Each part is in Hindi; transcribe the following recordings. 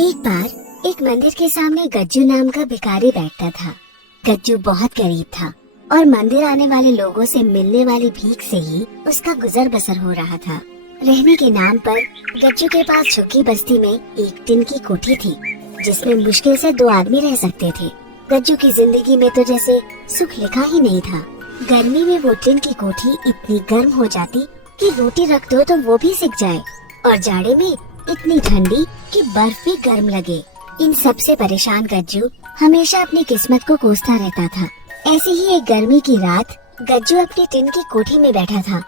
एक बार एक मंदिर के सामने गज्जू नाम का भिखारी बैठता था। गज्जू बहुत गरीब था और मंदिर आने वाले लोगों से मिलने वाली भीख से ही उसका गुजर बसर हो रहा था। रहने के नाम पर गज्जू के पास झुग्गी बस्ती में एक टिन की कोठी थी, जिसमें मुश्किल से 2 आदमी रह सकते थे। गज्जू की जिंदगी में तो जैसे सुख लिखा ही नहीं था। गर्मी में वो टिन की कोठी इतनी गर्म हो जाती कि रोटी रख दो तो वो भी सिक जाए, और जाड़े में इतनी ठंडी कि बर्फ भी गर्म लगे। इन सब से परेशान गज्जू हमेशा अपनी किस्मत को कोसता रहता था। ऐसी ही एक गर्मी की रात गज्जू अपनी टिन की कोठी में बैठा था।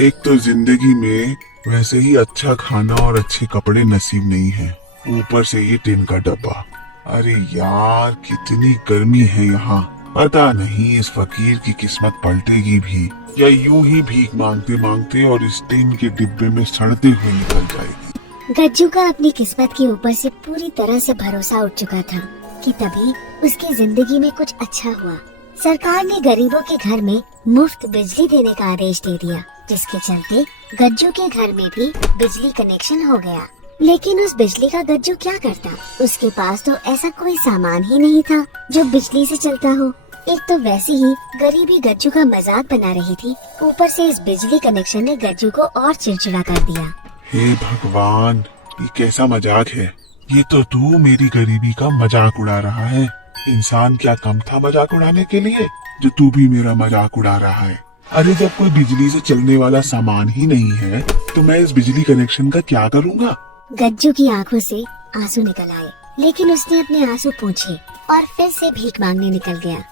एक तो जिंदगी में वैसे ही अच्छा खाना और अच्छे कपड़े नसीब नहीं है, ऊपर से ये टिन का डब्बा। अरे यार, कितनी गर्मी है यहाँ। पता नहीं इस फकीर की किस्मत पलटेगी भी या यूं ही भीख मांगते मांगते और इस टिन के डिब्बे में सड़ते हुए निकल जाएगी। गज्जू का अपनी किस्मत के ऊपर से पूरी तरह से भरोसा उठ चुका था कि तभी उसकी जिंदगी में कुछ अच्छा हुआ। सरकार ने गरीबों के घर में मुफ्त बिजली देने का आदेश दे दिया, जिसके चलते गज्जू के घर में भी बिजली कनेक्शन हो गया। लेकिन उस बिजली का गज्जू क्या करता? उसके पास तो ऐसा कोई सामान ही नहीं था जो बिजली से चलता हो। एक तो वैसे ही गरीबी गज्जू का मजाक बना रही थी, ऊपर से इस बिजली कनेक्शन ने गज्जू को और चिड़चिड़ा कर दिया। हे भगवान, ये कैसा मजाक है? ये तो तू मेरी गरीबी का मजाक उड़ा रहा है। इंसान क्या कम था मजाक उड़ाने के लिए, जो तू भी मेरा मजाक उड़ा रहा है? अरे जब कोई बिजली से चलने वाला सामान ही नहीं है तो मैं इस बिजली कनेक्शन का क्या करूँगा? गज्जू की आंखों से आंसू निकल आए, लेकिन उसने अपने आंसू पोंछे और फिर से भीख मांगने निकल गया।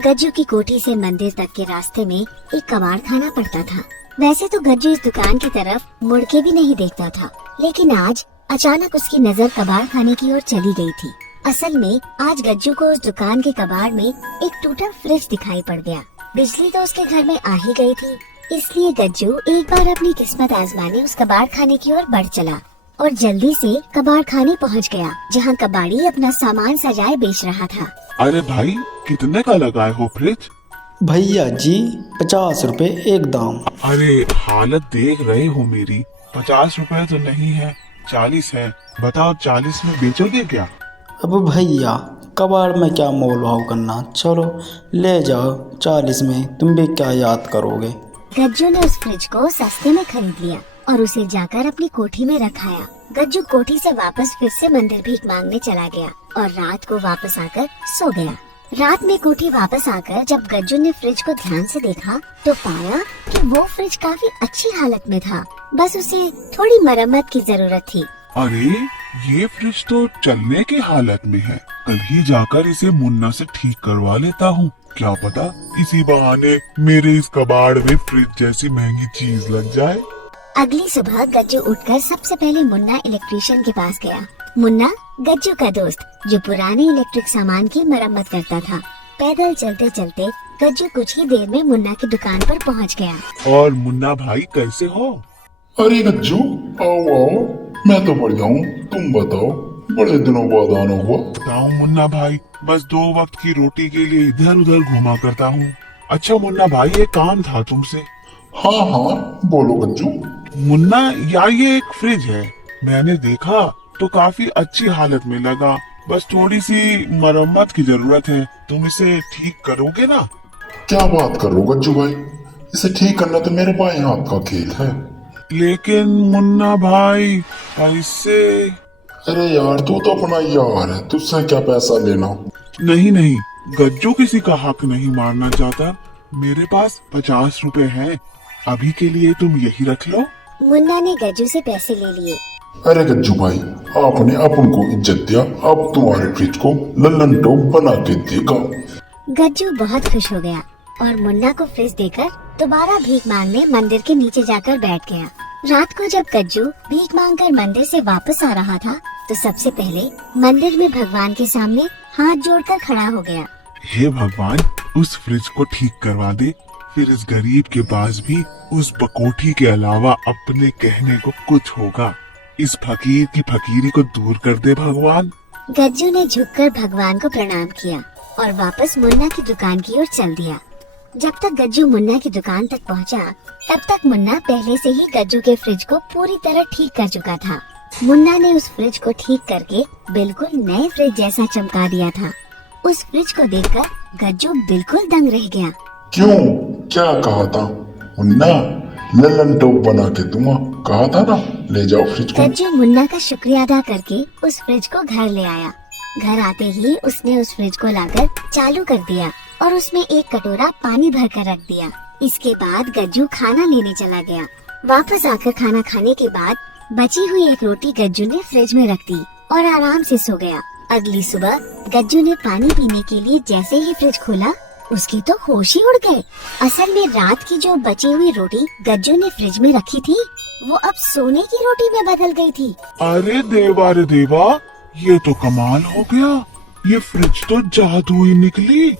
गज्जू की कोठी से मंदिर तक के रास्ते में एक कबाड़ खाना पड़ता था। वैसे तो गज्जू इस दुकान की तरफ मुड़ के भी नहीं देखता था, लेकिन आज अचानक उसकी नजर कबाड़ खाने की ओर चली गई थी। असल में आज गज्जू को उस दुकान के कबाड़ में एक टूटा फ्रिज दिखाई पड़ गया। बिजली तो उसके घर में आ ही गई थी, इसलिए गज्जू एक बार अपनी किस्मत आजमाने उस कबाड़ खाने की ओर बढ़ चला और जल्दी से कबाड़ खाने पहुंच गया, जहां कबाड़ी अपना सामान सजाए बेच रहा था। अरे भाई, कितने का लगाए हो फ्रिज? भैया जी 50 रुपए एक दाम। अरे हालत देख रहे हो मेरी, 50 रुपए तो नहीं है, 40 है। बताओ 40 में बेचोगे क्या? अब भैया कबाड़ में क्या मोल भाव करना, चलो ले जाओ 40 में, तुम भी क्या याद करोगे। गज्जू ने उस फ्रिज को सस्ते में खरीद लिया और उसे जाकर अपनी कोठी में रखाया। गज्जू कोठी से वापस फिर से मंदिर भीख मांगने चला गया और रात को वापस आकर सो गया। रात में कोठी वापस आकर जब गज्जू ने फ्रिज को ध्यान से देखा तो पाया कि वो फ्रिज काफी अच्छी हालत में था, बस उसे थोड़ी मरम्मत की जरूरत थी। अरे ये फ्रिज तो चलने की हालत में है, कल ही जाकर इसे मुन्ना से ठीक करवा लेता हूँ। क्या पता इसी बहाने मेरे इस कबाड़ में फ्रिज जैसी महंगी चीज लग जाए। अगली सुबह गज्जू उठकर सबसे पहले मुन्ना इलेक्ट्रीशियन के पास गया। मुन्ना गज्जू का दोस्त, जो पुराने इलेक्ट्रिक सामान की मरम्मत करता था। पैदल चलते चलते गज्जू कुछ ही देर में मुन्ना की दुकान पर पहुंच गया। और मुन्ना भाई कैसे हो? अरे गज्जू, आओ आओ, मैं तो बढ़िया हूँ, तुम बताओ, बड़े दिनों बाद आना हुआ। बताऊं मुन्ना भाई, बस 2 वक्त की रोटी के लिए इधर उधर घुमा करता हूँ। अच्छा मुन्ना भाई, एक काम था तुमसे। हाँ हाँ बोलो गज्जू। मुन्ना यार, ये एक फ्रिज है, मैंने देखा तो काफी अच्छी हालत में लगा, बस थोड़ी सी मरम्मत की जरूरत है, तुम इसे ठीक करोगे ना? क्या बात कर रहे हो गज्जू भाई, इसे ठीक करना तो मेरे बाएं हाथ का खेल है। लेकिन मुन्ना भाई पैसे। अरे यार, तू तो अपना यार है, तुझसे क्या पैसा लेना। नहीं नहीं, गज्जू किसी का हक नहीं मारना चाहता, मेरे पास 50 रुपए हैं, अभी के लिए तुम यही रख लो। मुन्ना ने गज्जू से पैसे ले लिए। अरे गज्जू भाई, आपने अपन को इज्जत दिया, अब तुम्हारे फ्रिज को लल्लन टॉप बना के देगा। गज्जू बहुत खुश हो गया और मुन्ना को फ्रिज देकर दोबारा भीख मांगने मंदिर के नीचे जाकर बैठ गया। रात को जब गज्जू भीख मांगकर मंदिर से वापस आ रहा था तो सबसे पहले मंदिर में भगवान के सामने हाथ जोड़कर खड़ा हो गया। हे भगवान, उस फ्रिज को ठीक करवा दे, फिर इस गरीब के पास भी उस बकोठी के अलावा अपने कहने को कुछ होगा। इस फकीर की फकीरी को दूर कर दे भगवान। गज्जू ने झुककर भगवान को प्रणाम किया और वापस मुन्ना की दुकान की ओर चल दिया। जब तक गज्जू मुन्ना की दुकान तक पहुंचा, तब तक मुन्ना पहले से ही गज्जू के फ्रिज को पूरी तरह ठीक कर चुका था। मुन्ना ने उस फ्रिज को ठीक करके बिल्कुल नए फ्रिज जैसा चमका दिया था। उस फ्रिज को देखकर गज्जू बिल्कुल दंग रह गया। क्यों, क्या कहा था मुन्ना? लल्लन टॉप बना के दूंगा, कहा था ना, ले जाओ फ्रिज को। गज्जू मुन्ना का शुक्रिया अदा करके उस फ्रिज को घर ले आया। घर आते ही उसने उस फ्रिज को लाकर चालू कर दिया और उसमें एक कटोरा पानी भर कर रख दिया। इसके बाद गज्जू खाना लेने चला गया। वापस आकर खाना खाने के बाद बची हुई एक रोटी गज्जू ने फ्रिज में रख दी और आराम से सो गया। अगली सुबह गज्जू ने पानी पीने के लिए जैसे ही फ्रिज खोला, उसकी तो होश ही उड़ गए। असल में रात की जो बची हुई रोटी गज्जू ने फ्रिज में रखी थी, वो अब सोने की रोटी में बदल गई थी। अरे देवा, ये तो कमाल हो गया। ये फ्रिज तो जादू ही निकली।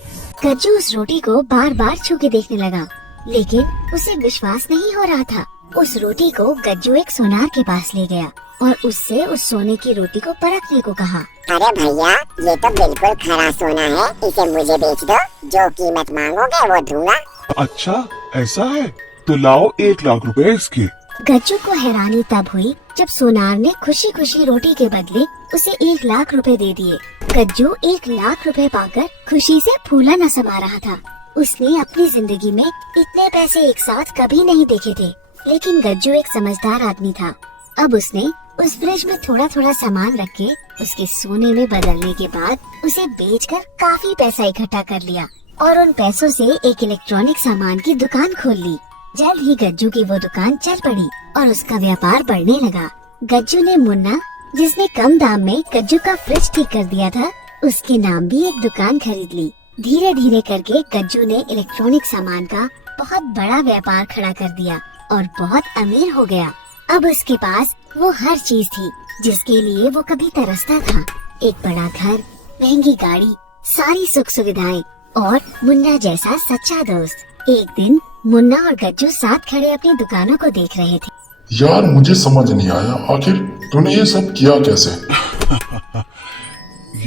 गज्जू उस रोटी को बार बार छू के देखने लगा, लेकिन उसे विश्वास नहीं हो रहा था। उस रोटी को गज्जू एक सोनार के पास ले गया और उससे उस सोने की रोटी को परखने को कहा। अरे भैया, ये तो बिल्कुल खरा सोना है, इसे मुझे बेच दो, जो कीमत मांगोगे वो दूंगा। अच्छा ऐसा है, तो लाओ 1 लाख रुपए इसके। गज्जू को हैरानी तब हुई जब सोनार ने खुशी खुशी रोटी के बदले उसे 1 लाख रुपए दे दिए। गज्जू 1 लाख रुपए पाकर खुशी से फूला न समा रहा था। उसने अपनी जिंदगी में इतने पैसे एक साथ कभी नहीं देखे थे, लेकिन गज्जू एक समझदार आदमी था। अब उसने उस फ्रिज में थोड़ा थोड़ा सामान रख के उसके सोने में बदलने के बाद उसे बेचकर काफी पैसा इकट्ठा कर लिया और उन पैसों से एक इलेक्ट्रॉनिक सामान की दुकान खोल ली। जल्द ही गज्जू की वो दुकान चल पड़ी और उसका व्यापार बढ़ने लगा। गज्जू ने मुन्ना, जिसने कम दाम में गज्जू का फ्रिज ठीक कर दिया था, उसके नाम भी एक दुकान खरीद ली। धीरे धीरे करके गज्जू ने इलेक्ट्रॉनिक सामान का बहुत बड़ा व्यापार खड़ा कर दिया और बहुत अमीर हो गया। अब उसके पास वो हर चीज थी जिसके लिए वो कभी तरसता था। एक बड़ा घर, महंगी गाड़ी, सारी सुख सुविधाएं और मुन्ना जैसा सच्चा दोस्त। एक दिन मुन्ना और गज्जू साथ खड़े अपनी दुकानों को देख रहे थे। यार मुझे समझ नहीं आया, आखिर तूने ये सब किया कैसे?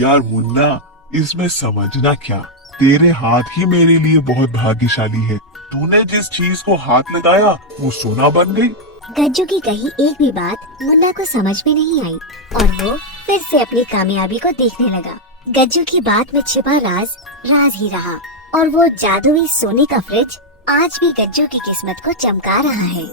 यार मुन्ना, इसमें समझना क्या, तेरे हाथ ही मेरे लिए बहुत भाग्यशाली है। तूने जिस चीज को हाथ लगाया वो सोना बन गई। गज्जू की कही एक भी बात मुन्ना को समझ में नहीं आई और वो फिर से अपनी कामयाबी को देखने लगा। गज्जू की बात में छिपा राज राज ही रहा और वो जादुई सोने का फ्रिज आज भी गज्जू की किस्मत को चमका रहा है।